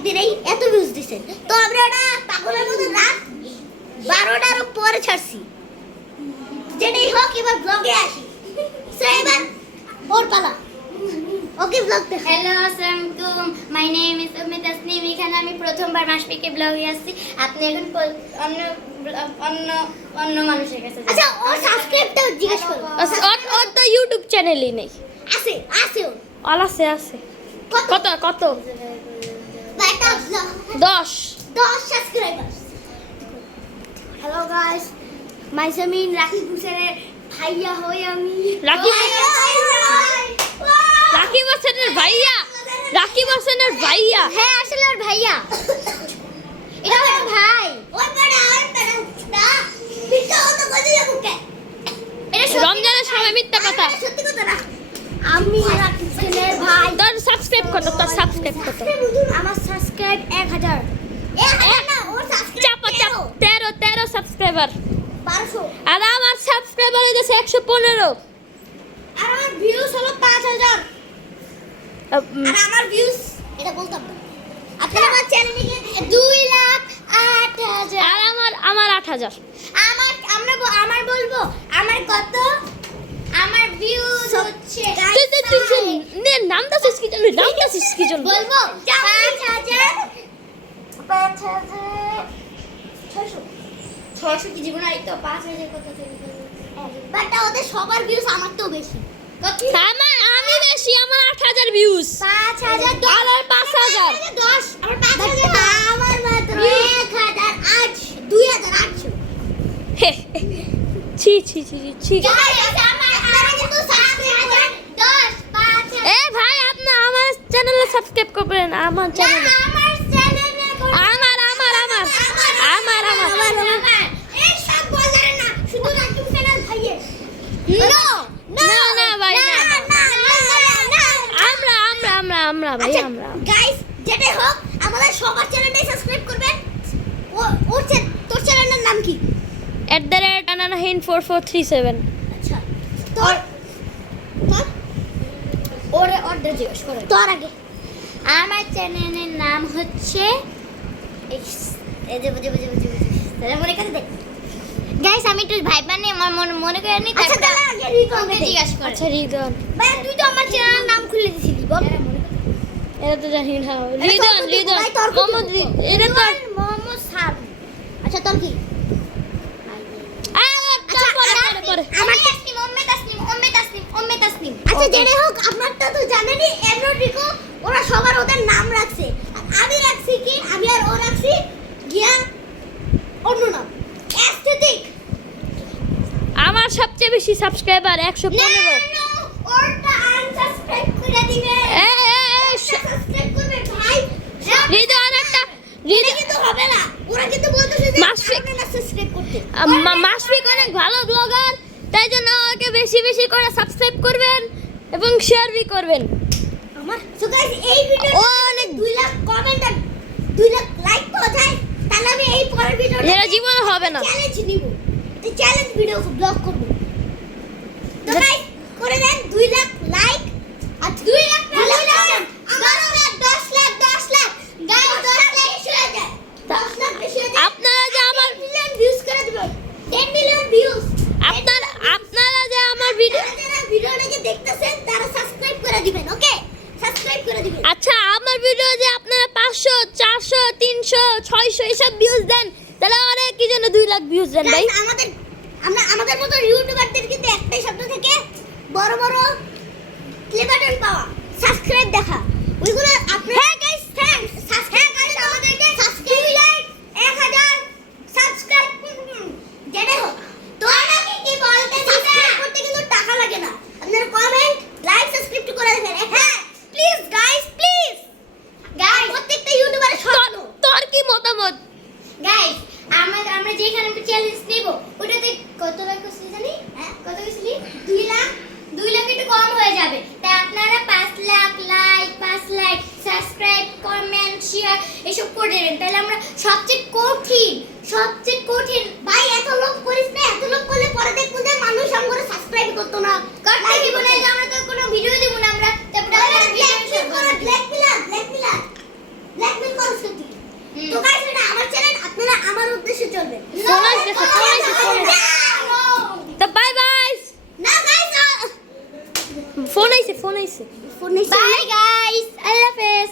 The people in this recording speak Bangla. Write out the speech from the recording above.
একদিনেই এত ভিউজ দিছে। তো আমরা ওটা পাগলের মতো রাত 12টার পরে ছাড়ছি। যেটাই হোক এবার ব্লগে আসি। সো এবার ওর পালা। ওকে ব্লগ দেখো। হ্যালো আসসালামু আলাইকুম, my name is Umme Tasnim. এখানে আমি প্রথমবার মাসপিকে ব্লগে আসছি। আপনি এখন অন্য অন্য অন্য মানুষের কাছে আচ্ছা ও সাবস্ক্রাইবটা জিজ্ঞেস করো। ওর তো ইউটিউব চ্যানেলই নেই। আছে আছে ওর। অল আছে কত কত বাইটা 10 সাবস্ক্রাইবার। হ্যালো গাইস, মাইসামিন রাকিব হোসেনের ভাইয়া হই আমি। রাকিব হোসেনের ভাইয়া। হ্যাঁ আসলে ওর ভাইয়া। এটা ওর ভাই। ওর বড়া না বিটা তো কইতে যাবো কে? এটা সত্যি রমজানের সময় মিথ্যা কথা। সত্যি কথা না। আমি রাকিব হোসেনের ভাই। তোর সাবস্ক্রাইব কত? আমার সাবস্ক্রাইব 1000 না ওর সাবস্ক্রাইব চাপ 13 সাবস্ক্রাইবার। 1200 আর আমার সাবস্ক্রাইবার হয়ে গেছে 115। আর আমার ভিউজ হলো 5000। আর আমার ভিউজ এটা বলতাম না। আপনারা আমার চ্যানেলে গিয়ে 2,08,000। আর আমার 8000। আমার বলবো আমার কত, আমার ভিউজ হচ্ছে তুই নামটা কি জন্য বলবো 5,600 কি জীবন আর তো 5,000 কত থেকে বাট ওদের সবার ভিউজ আমার তো বেশি। আমি বেশি, আমার 8000 ভিউজ। 5,000 আর 5000। 10 আমার 5000 আমার মাত্র 2800 ছি আপনারা কিন্তু সাবস্ক্রাইবার 10 5000 এ ভাই, আপনি আমার চ্যানেলে সাবস্ক্রাইব করবেন। আমার চ্যানেলে আমার চ্যানেলে আমার এই সব বলার না শুধু রাকিব চ্যানেল ভাইয়ে। না ভাই, আমরা ভাই, আমরা গাইস যেটাই হোক আমাদের সবার চ্যানেলটাই সাবস্ক্রাইব করবেন। তোর চ্যানেলের নাম কি? @ananahin4437। আচ্ছা তোর অর্ডার জিজ্ঞেস করে। তোর আগে আমার চ্যানেলের নাম হচ্ছে এই যে বুঝে তাহলে মনে করে দেখ। গাইস আমি একটু ভাই বানি আমার মনে করে নি। আচ্ছা তাহলে আগে রিকমেন্ড জিজ্ঞাসা করে। আচ্ছা রিদন, ভাই তুই তো আমার চ্যানেলের নাম খুলে দিছিলি বল। এটা তো জানি না। রিদন ভাই, তোর কি? মোহাম্মদ এটা তো মোহাম্মদ সাদ। আচ্ছা তোর কি? পরে আমার উম্মে তাসনিম। আচ্ছা যেটাই হোক আপনারটা তো জানেনই এমরোডিকো ওরা সবার ওদের নাম রাখছে। আর আমি রাখছি কি আমি আর ও রাখছি গিয়া অন্য নাম অ্যাস্থেটিক। আমার সবচেয়ে বেশি সাবস্ক্রাইবার 115। ওরটা আনসাবস্ক্রাইব করে দিবে। সাবস্ক্রাইব করবে ভাই। রিদন একটা এটা কিন্তু হবে না। ওরা কিন্তু বলতেছে যে মাসফিক। আপনারা সাবস্ক্রাইব করতে। মাসফিক অনেক ভালো ব্লগার, তাই জন্য ওকে বেশি করে সাবস্ক্রাইব করবেন এবং শেয়ার করবেন। আমার সো গাইস এই ভিডিও ও অনেক 2 লাখ কমেন্ট আর 2 লাখ লাইক পাওয়া যায় তাহলে আমি এই পরের ভিডিওটা যেটা জীবনে হবে না। চ্যালেঞ্জ নিব। এই চ্যালেঞ্জ ভিডিও ব্লগ করব। তো গাইস করে দেন 2 লাখ লাইক আর 2 লাখ আমার 10 লাখ গাইস 10 লাখ বেশি হয়ে যায়। 10 লাখ বেশি হয়ে যায়। আপনারা যে আমার মিলিয়ন ভিউজ করে দিবেন। 10 মিলিয়ন ভিউজ। আপনারা যে আমার ভিডিও যারা ভিডিওটাকে দেখতেছেন তারা সাবস্ক্রাইব করে দিবেন। ওকে সাবস্ক্রাইব করে দিবেন। আচ্ছা, আমার ভিডিও যে আপনারা 500 400 300 600 এসব ভিউজ দেন, তাহলে আরে কি জন্য 2 লাখ ভিউজ দেন ভাই? Guys, আমাদের মতো ইউটিউবারদের কিন্তু একটাই শব্দ থেকে বড় প্লে বাটন পাওয়া, সাবস্ক্রাইব দেখা। ওইগুলো আপনারা হ্যাঁ গাইস থ্যাঙ্কস সাবস্ক্রাইব করে আমাদেরকে সাবস্ক্রাইব লাইক 1000 সাবস্ক্রাইব যেটা হোক। তো আমাকে কি বলতে সাবস্ক্রাইব করতে কিন্তু টাকা লাগে না। আপনারা কমেন্ট লাইক সাবস্ক্রাইব করে দেবেন। হ্যাঁ প্লিজ গাইস প্লিজ প্রত্যেকটা ইউটিউবারের স্বপ্ন। তোর কি মতামত? গাইস আমরা যেখানে চ্যালেঞ্জ নেব ওটাতে কত লাখ কইছি জানি? হ্যাঁ কত কইছিলি? 2 লাখ একটু কম হয়ে যাবে। তাই আপনারা 5 lakh like 5 lakh subscribe comment share এসব করে দেবেন। তাহলে আমরা সবচেয়ে কঠিন ভাই এত লোক করিস না। এত লোক করলে পরে দেখবো যে মানুষ আমগরে সাবস্ক্রাইব করতো না। করতে দিব না, যে আমরা তো কোনো ভিডিও দিব না। আমরা তারপরে ব্ল্যাক মিলার আইছে ফোন এসে বাই গাইস, আল্লাহ হাফেজ।